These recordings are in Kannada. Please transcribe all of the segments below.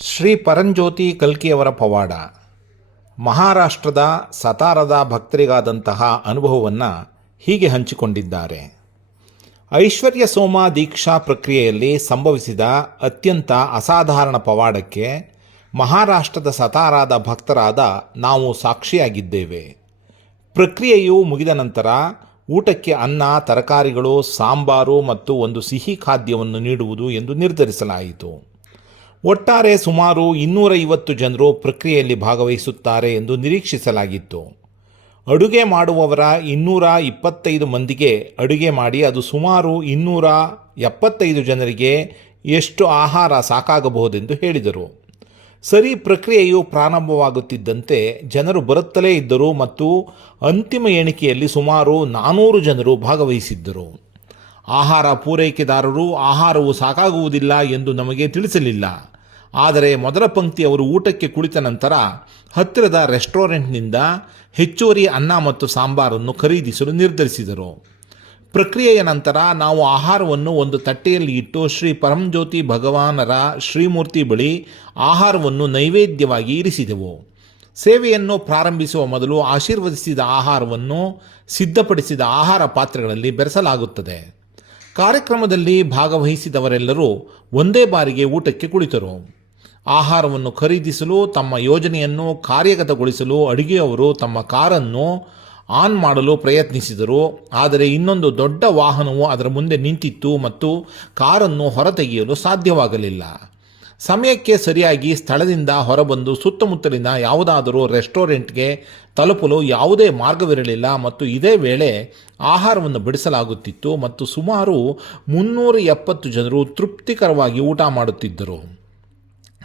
ಶ್ರೀ ಪರಂಜ್ಯೋತಿ ಕಲ್ಕಿಯವರ ಪವಾಡ. ಮಹಾರಾಷ್ಟ್ರದ ಸತಾರದ ಭಕ್ತರಿಗಾದಂತಹ ಅನುಭವವನ್ನು ಹೀಗೆ ಹಂಚಿಕೊಂಡಿದ್ದಾರೆ. ಐಶ್ವರ್ಯ ಸೋಮ ದೀಕ್ಷಾ ಪ್ರಕ್ರಿಯೆಯಲ್ಲಿ ಸಂಭವಿಸಿದ ಅತ್ಯಂತ ಅಸಾಧಾರಣ ಪವಾಡಕ್ಕೆ ಮಹಾರಾಷ್ಟ್ರದ ಸತಾರಾದ ಭಕ್ತರಾದ ನಾವು ಸಾಕ್ಷಿಯಾಗಿದ್ದೇವೆ. ಪ್ರಕ್ರಿಯೆಯು ಮುಗಿದ ನಂತರ ಊಟಕ್ಕೆ ಅನ್ನ, ತರಕಾರಿಗಳು, ಸಾಂಬಾರು ಮತ್ತು ಒಂದು ಸಿಹಿ ಖಾದ್ಯವನ್ನು ನೀಡುವುದು ಎಂದು ನಿರ್ಧರಿಸಲಾಯಿತು. ಒಟ್ಟಾರೆ ಸುಮಾರು ಇನ್ನೂರೈವತ್ತು ಜನರು ಪ್ರಕ್ರಿಯೆಯಲ್ಲಿ ಭಾಗವಹಿಸುತ್ತಾರೆ ಎಂದು ನಿರೀಕ್ಷಿಸಲಾಗಿತ್ತು. ಅಡುಗೆ ಮಾಡುವವರ ಇನ್ನೂರ ಇಪ್ಪತ್ತೈದು ಮಂದಿಗೆ ಅಡುಗೆ ಮಾಡಿ ಅದು ಸುಮಾರು ಇನ್ನೂರ ಎಪ್ಪತ್ತೈದು ಜನರಿಗೆ ಎಷ್ಟು ಆಹಾರ ಸಾಕಾಗಬಹುದೆಂದು ಹೇಳಿದರು. ಸರಿ, ಪ್ರಕ್ರಿಯೆಯು ಪ್ರಾರಂಭವಾಗುತ್ತಿದ್ದಂತೆ ಜನರು ಬರುತ್ತಲೇ ಇದ್ದರು ಮತ್ತು ಅಂತಿಮ ಎಣಿಕೆಯಲ್ಲಿ ಸುಮಾರು ನಾನ್ನೂರು ಜನರು ಭಾಗವಹಿಸಿದ್ದರು. ಆಹಾರ ಪೂರೈಕೆದಾರರು ಆಹಾರವು ಸಾಕಾಗುವುದಿಲ್ಲ ಎಂದು ನಮಗೆ ತಿಳಿಸಲಿಲ್ಲ. ಆದರೆ ಮೊದಲ ಪಂಕ್ತಿ ಅವರು ಊಟಕ್ಕೆ ಕುಳಿತ ನಂತರ ಹತ್ತಿರದ ರೆಸ್ಟೋರೆಂಟ್ನಿಂದ ಹೆಚ್ಚುವರಿ ಅನ್ನ ಮತ್ತು ಸಾಂಬಾರನ್ನು ಖರೀದಿಸಲು ನಿರ್ಧರಿಸಿದರು. ಪ್ರಕ್ರಿಯೆಯ ನಂತರ ನಾವು ಆಹಾರವನ್ನು ಒಂದು ತಟ್ಟೆಯಲ್ಲಿ ಇಟ್ಟು ಶ್ರೀ ಪರಂಜ್ಯೋತಿ ಭಗವಾನರ ಶ್ರೀಮೂರ್ತಿ ಬಳಿ ಆಹಾರವನ್ನು ನೈವೇದ್ಯವಾಗಿ ಇರಿಸಿದೆವು. ಸೇವೆಯನ್ನು ಪ್ರಾರಂಭಿಸುವ ಮೊದಲು ಆಶೀರ್ವದಿಸಿದ ಆಹಾರವನ್ನು ಸಿದ್ಧಪಡಿಸಿದ ಆಹಾರ ಪಾತ್ರೆಗಳಲ್ಲಿ ಬೆರೆಸಲಾಗುತ್ತದೆ. ಕಾರ್ಯಕ್ರಮದಲ್ಲಿ ಭಾಗವಹಿಸಿದವರೆಲ್ಲರೂ ಒಂದೇ ಬಾರಿಗೆ ಊಟಕ್ಕೆ ಕುಳಿತರು. ಆಹಾರವನ್ನು ಖರೀದಿಸಲು, ತಮ್ಮ ಯೋಜನೆಯನ್ನು ಕಾರ್ಯಗತಗೊಳಿಸಲು ಅಡುಗೆಯವರು ತಮ್ಮ ಕಾರನ್ನು ಆನ್ ಮಾಡಲು ಪ್ರಯತ್ನಿಸಿದರು. ಆದರೆ ಇನ್ನೊಂದು ದೊಡ್ಡ ವಾಹನವು ಅದರ ಮುಂದೆ ನಿಂತಿತ್ತು ಮತ್ತು ಕಾರನ್ನು ಹೊರತೆಗೆಯಲು ಸಾಧ್ಯವಾಗಲಿಲ್ಲ. ಸಮಯಕ್ಕೆ ಸರಿಯಾಗಿ ಸ್ಥಳದಿಂದ ಹೊರಬಂದು ಸುತ್ತಮುತ್ತಲಿನ ಯಾವುದಾದರೂ ರೆಸ್ಟೋರೆಂಟ್ಗೆ ತಲುಪಲು ಯಾವುದೇ ಮಾರ್ಗವಿರಲಿಲ್ಲ ಮತ್ತು ಇದೇ ವೇಳೆ ಆಹಾರವನ್ನು ಬಿಡಿಸಲಾಗುತ್ತಿತ್ತು ಮತ್ತು ಸುಮಾರು ಮುನ್ನೂರ ಎಪ್ಪತ್ತು ಜನರು ತೃಪ್ತಿಕರವಾಗಿ ಊಟ ಮಾಡುತ್ತಿದ್ದರು.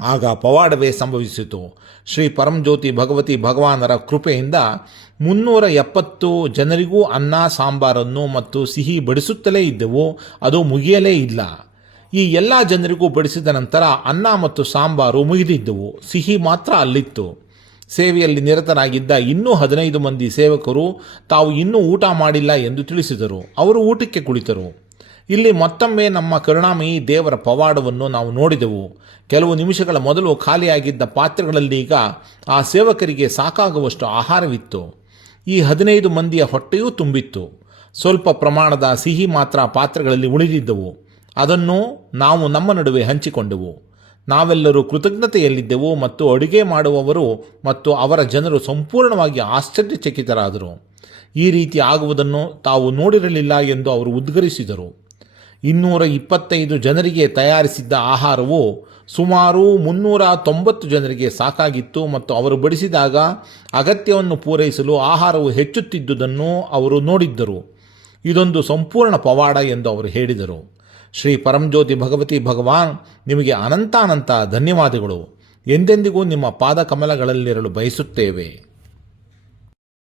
ಆಗ ಪವಾಡವೇ ಸಂಭವಿಸಿತು. ಶ್ರೀ ಪರಂಜ್ಯೋತಿ ಭಗವತಿ ಭಗವಾನರ ಕೃಪೆಯಿಂದ ಮುನ್ನೂರ ಎಪ್ಪತ್ತು ಜನರಿಗೂ ಅನ್ನ, ಸಾಂಬಾರನ್ನು ಮತ್ತು ಸಿಹಿ ಬಡಿಸುತ್ತಲೇ ಇದ್ದೆವು. ಅದು ಮುಗಿಯಲೇ ಇಲ್ಲ. ಈ ಎಲ್ಲ ಜನರಿಗೂ ಬಡಿಸಿದ ನಂತರ ಅನ್ನ ಮತ್ತು ಸಾಂಬಾರು ಮುಗಿದಿದ್ದವು. ಸಿಹಿ ಮಾತ್ರ ಅಲ್ಲಿತ್ತು. ಸೇವೆಯಲ್ಲಿ ನಿರತರಾಗಿದ್ದ ಇನ್ನೂ ಹದಿನೈದು ಮಂದಿ ಸೇವಕರು ತಾವು ಇನ್ನೂ ಊಟ ಮಾಡಿಲ್ಲ ಎಂದು ತಿಳಿಸಿದರು. ಅವರು ಊಟಕ್ಕೆ ಕುಳಿತರು. ಇಲ್ಲಿ ಮತ್ತೊಮ್ಮೆ ನಮ್ಮ ಕರುಣಾಮಯಿ ದೇವರ ಪವಾಡವನ್ನು ನಾವು ನೋಡಿದೆವು. ಕೆಲವು ನಿಮಿಷಗಳ ಮೊದಲು ಖಾಲಿಯಾಗಿದ್ದ ಪಾತ್ರೆಗಳಲ್ಲೀಗ ಆ ಸೇವಕರಿಗೆ ಸಾಕಾಗುವಷ್ಟು ಆಹಾರವಿತ್ತು. ಈ ಹದಿನೈದು ಮಂದಿಯ ಹೊಟ್ಟೆಯೂ ತುಂಬಿತ್ತು. ಸ್ವಲ್ಪ ಪ್ರಮಾಣದ ಸಿಹಿ ಮಾತ್ರ ಪಾತ್ರೆಗಳಲ್ಲಿ ಉಳಿದಿದ್ದವು. ಅದನ್ನು ನಾವು ನಮ್ಮ ನಡುವೆ ಹಂಚಿಕೊಂಡೆವು. ನಾವೆಲ್ಲರೂ ಕೃತಜ್ಞತೆಯಲ್ಲಿದ್ದೆವು ಮತ್ತು ಅಡುಗೆ ಮಾಡುವವರು ಮತ್ತು ಅವರ ಜನರು ಸಂಪೂರ್ಣವಾಗಿ ಆಶ್ಚರ್ಯಚಕಿತರಾದರು. ಈ ರೀತಿ ಆಗುವುದನ್ನು ತಾವು ನೋಡಿರಲಿಲ್ಲ ಎಂದು ಅವರು ಉದ್ಗರಿಸಿದರು. ಇನ್ನೂರ ಇಪ್ಪತ್ತೈದು ಜನರಿಗೆ ತಯಾರಿಸಿದ್ದ ಆಹಾರವು ಸುಮಾರು ಮುನ್ನೂರ ತೊಂಬತ್ತು ಜನರಿಗೆ ಸಾಕಾಗಿತ್ತು ಮತ್ತು ಅವರು ಬಡಿಸಿದಾಗ ಅಗತ್ಯವನ್ನು ಪೂರೈಸಲು ಆಹಾರವು ಹೆಚ್ಚುತ್ತಿದ್ದುದನ್ನು ಅವರು ನೋಡಿದ್ದರು. ಇದೊಂದು ಸಂಪೂರ್ಣ ಪವಾಡ ಎಂದು ಅವರು ಹೇಳಿದರು. ಶ್ರೀ ಪರಂಜ್ಯೋತಿ ಭಗವತಿ ಭಗವಾನ್, ನಿಮಗೆ ಅನಂತಾನಂತ ಧನ್ಯವಾದಗಳು. ಎಂದೆಂದಿಗೂ ನಿಮ್ಮ ಪಾದಕಮಲಗಳಲ್ಲಿರಲು ಬಯಸುತ್ತೇವೆ.